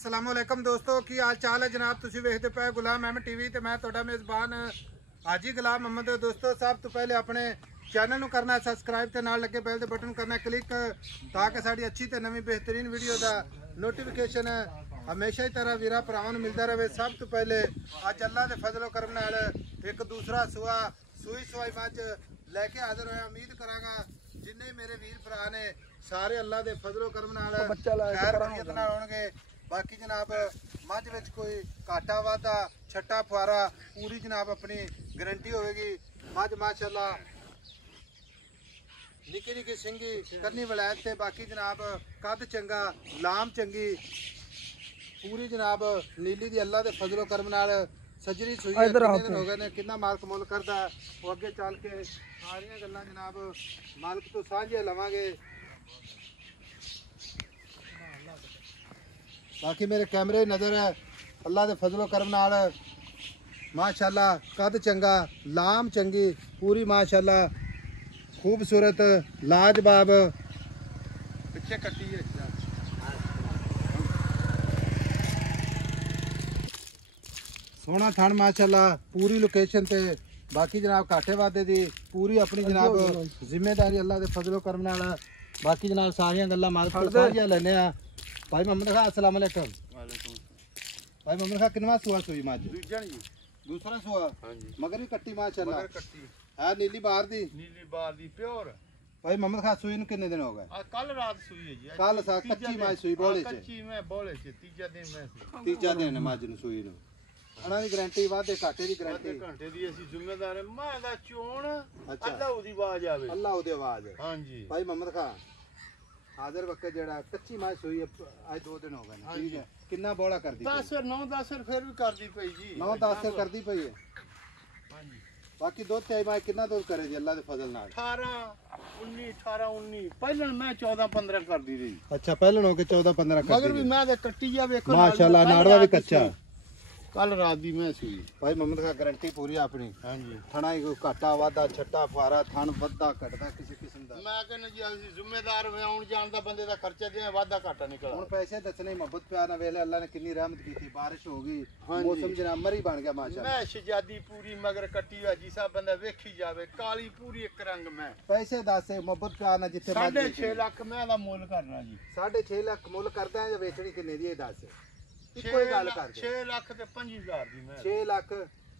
अस्सलामुअलैकुम दोस्तों की हाल चाल है जनाब। तुसीं वेखदे पे गुलाम अहमद टीवी ते मैं तुहाडा मेज़बान हाजी गुलाम अहमद। दोस्तों सब तो पहले अपने चैनल नूं करना है सब्सक्राइब ते नाल लगे बैल दे बटन करना है क्लिक ताकि साडी अच्छी ते नवीं बेहतरीन वीडियो दा नोटिफिकेशन हमेशा ही तरह वीरा भरावां नूं मिलदा रहे। सब तो पहले अज अल्लाह दे फजलो करम नाल एक दूसरा सूई सवाई मझ लैके हाजिर होया। उम्मीद करांगा जिन्ने मेरे वीर भरा ने सारे अल्लाह दे फजलो करम नाल खैर बरकत नाल होणगे। बाकी जनाब मझ विच कोई घाटा वाधा छट्टा फुआरा पूरी जनाब अपनी गारंटी होगी। मझ माशाअल्लाह निक्की निक्की सिंगी करनी वलैत से बाकी जनाब कद चंगा लाम चंगी पूरी जनाब नीली दी अल्लाह दे फजलो करम नाल सजरी सुई हो गए ने। कितना मालक मुल करदा वो अगे चल के सारियां गल्लां जनाब मालक तो साझियां लवांगे। बाकी मेरे कैमरे नज़र है अल्लाह दे फजलो करम नाल माशाअल्लाह कद चंगा लाम चंगी पूरी माशाअल्लाह खूबसूरत लाजवाब पिछे कट्टी है सोना थान माशाअल्लाह पूरी लोकेशन ते। बाकी जनाब घाटे वादे दी पूरी अपनी जनाब जिम्मेदारी अल्लाह दे फजलो करम नाल। बाकी जनाब सारियां गल्लां मालक तो सारियां लैने आ। भाई मोहम्मद खां अस्सलाम वालेकुम। भाई मोहम्मद खां किनवा सुआ सुई मज दूसरा सुआ मगर भी कट्टी माशाअल्लाह है नीली बाहर दी प्योर। भाई मोहम्मद खां सुई कितने दिन हो गए? कल रात सुई है जी। कल सा कच्ची मज सुई बोले कच्ची में बोले से तीजा दिन मज नु सुई नु अना दी गारंटी वादे घाटे दी गारंटी घंटे दी ਅਸੀਂ ਜ਼ਿੰਮੇਦਾਰ ਹੈ। ਮਾਂ ਦਾ ਚੋਣ ਅੱਲਾ ਉਹਦੀ ਆਵਾਜ਼ ਆਵੇ अल्लाह ਉਹਦੇ आवाज ਹਾਂਜੀ। भाई मोहम्मद खां हाजिर वक्त जेड़ा कच्ची मज सुई आज 2 दिन हो गए ठीक है कितना बोला कर दी 10 9 10 फिर भी करदी पई जी 9 10 करदी पई है। ਹਾਂਜੀ बाकी दूध ते मैं कितना दूध करे जी अल्लाह दे फजल नाल 18 19 ਪਹਿਲਾਂ ਮੈਂ 14 15 ਕਰਦੀ ਰਹੀ। अच्छा पहले हो के 14 15 कर मगर भी मैं तो कट्टी जा वेखो माशाअल्लाह नाड़वा भी कच्चा कल रात दी मैं सुई। भाई मोहम्मद का गारंटी पूरी अपनी हां जी। थना ही कोई घाटा वादा छट्टा फुआरा थन वधा घटदा किसी किस्म दा मैं कहना जी ਅਸੀਂ ਜ਼ਿੰਮੇਦਾਰ ਆਉਣ ਜਾਣ ਦਾ ਬੰਦੇ ਦਾ ਖਰਚਾ ਦੇ ਵਾਦਾ ਘਾਟਾ ਨਿਕਲ। ਹੁਣ ਪੈਸੇ ਦੱਸਣੇ ਮੁਹੱਬਤ ਪਿਆਰ ਨਾਲ ਵੇਲੇ ਅੱਲਾ ਨੇ ਕਿੰਨੀ ਰਹਿਮਤ ਕੀਤੀ ਬਾਰਿਸ਼ ਹੋ ਗਈ मौसम जना मरी बन गया माशाअल्लाह। मैं शजादी पूरी मगर कट्टी हुआ जी सा बंदा वेखी जावे काली पूरी एक रंग में पैसे दस मुहब्बत प्यार ਨਾਲ ਜਿੱਥੇ 6.5 ਲੱਖ मैं ਦਾ ਮੁੱਲ करना जी। 6.5 ਲੱਖ ਮੁੱਲ ਕਰਦਾ ਜਾਂ ਵੇਚਣੀ ਕਿੰਨੇ ਦੀ ਇਹ ਦੱਸ ਇੱਕੋ ਹੀ ਗੱਲ ਕਰ 6 ਲੱਖ ਤੇ 25000 ਦੀ मैं 6 ਲੱਖ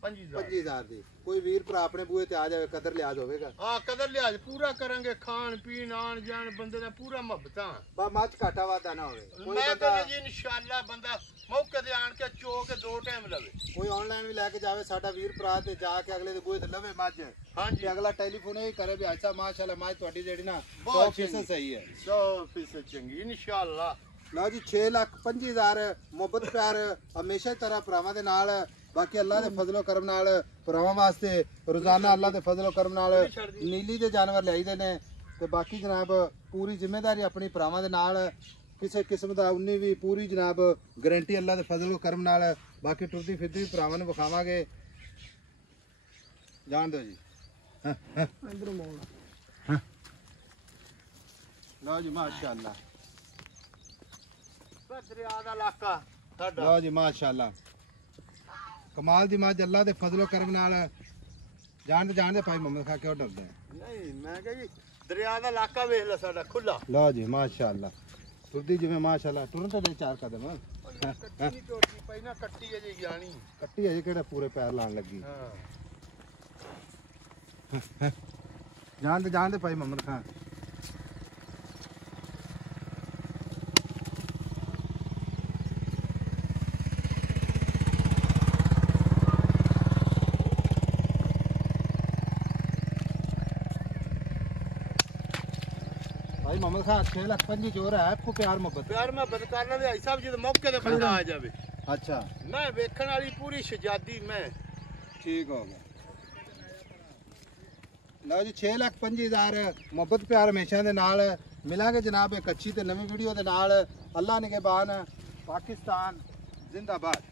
25000 ਦੀ ਕੋਈ ਵੀਰ ਭਰਾ ਆਪਣੇ ਬੂਹੇ ਤੇ ਆ ਜਾਵੇ ਕਦਰ ਲਿਆਜ ਹੋਵੇਗਾ। ਹਾਂ ਕਦਰ ਲਿਆਜ ਪੂਰਾ ਕਰਾਂਗੇ ਖਾਣ ਪੀਣ ਆਣ ਜਾਣ ਬੰਦੇ ਦਾ ਪੂਰਾ ਮੁਹੱਬਤਾਂ ਬਾ ਮੱਚ ਘਾਟਾ ਵਾਦਾ ਨਾ ਹੋਵੇ। ਕੋਈ ਬੰਦਾ ਜੀ ਇਨਸ਼ਾਅੱਲਾ ਬੰਦਾ ਮੌਕੇ ਤੇ ਆਣ ਕੇ ਚੋ ਕੇ 2 ਟਾਈਮ ਲਵੇ। ਕੋਈ ਆਨਲਾਈਨ ਵੀ ਲੈ ਕੇ ਜਾਵੇ ਸਾਡਾ ਵੀਰ ਭਰਾ ਤੇ ਜਾ ਕੇ ਅਗਲੇ ਦੇ ਬੂਹੇ ਤੇ ਲਵੇ ਮੱਝ। ਹਾਂਜੀ ਅਗਲਾ ਟੈਲੀਫੋਨ ਹੀ ਕਰੇ ਵੀ ਅੱਛਾ ਮਾਸ਼ਾਅੱਲਾ ਮੱਝ ਤੁਹਾਡੀ ਜਿਹੜੀ ਨਾ 100% ਸਹੀ ਹੈ 100% ਚੰਗੀ ਇਨਸ਼ਾਅੱਲਾ। ਲਓ ਜੀ 6,25,000 ਮੁਹੱਬਤ ਪਿਆਰ ਹਮੇਸ਼ਾ ਤਰ੍ਹਾਂ ਭਰਾਵਾਂ ਦੇ ਨਾਲ। ਬਾਕੀ ਅੱਲਾ ਦੇ ਫਜ਼ਲੋ ਕਰਮ ਨਾਲ ਭਰਾਵਾਂ ਵਾਸਤੇ ਰੋਜ਼ਾਨਾ ਅੱਲਾ ਦੇ ਫਜ਼ਲੋ ਕਰਮ ਨਾਲ ਨੀਲੀ ਦੇ ਜਾਨਵਰ ਲਿਆਈਦੇ ਨੇ ਤੇ ਬਾਕੀ ਜਨਾਬ ਪੂਰੀ ਜ਼ਿੰਮੇਵਾਰੀ ਆਪਣੀ ਭਰਾਵਾਂ ਦੇ ਨਾਲ ਕਿਸੇ ਕਿਸਮ ਦਾ 19 ਵੀ ਪੂਰੀ ਜਨਾਬ ਗਾਰੰਟੀ ਅੱਲਾ ਦੇ ਫਜ਼ਲੋ ਕਰਮ ਨਾਲ। ਬਾਕੀ ਟੁਰਦੀ ਫਿਰਦੀ ਭਰਾਵਾਂ ਨੂੰ ਵਿਖਾਵਾਂਗੇ ਜਾਣ ਦਿਓ ਜੀ ਇਧਰ ਮੋੜ ਲਓ ਜੀ ਮਾਸ਼ਾਅੱਲਾ ਦਰਿਆ ਦਾ ਇਲਾਕਾ ਸਾਡਾ। ਲਓ ਜੀ ਮਾਸ਼ਾਅੱਲਾ कमाल दी मज अल्लाह दे फजलो करम नाल जानदे भाई मोहम्मद खां क्यों डरदे नहीं मैं कह जी दरिया दा इलाका वेख ले साडा खुला। लो जी माशाअल्लाह टुरदी जिवें माशाअल्लाह टुरन ते 4 कदम कट्टी नहीं टोटी पई ना कट्टी अजे जानी कट्टी अजे केड़ा पूरे पैर लान लगी। हां जानदे भाई मोहम्मद खां मोहम्मद खां 6,25,000 जोर है आपको प्यार मोहब्बत करना दे भाई साहब जी मौके ते बंदा आ जावे। अच्छा मैं वेखण वाली पूरी शजादी मैं ठीक हो गया। लो जी 6,25,000 मोहब्बत प्यार हमेशा दे नाल मिलांगे जनाब एक अच्छी ते नवी वीडियो दे नाल। अल्लाह निगहबान पाकिस्तान जिंदाबाद।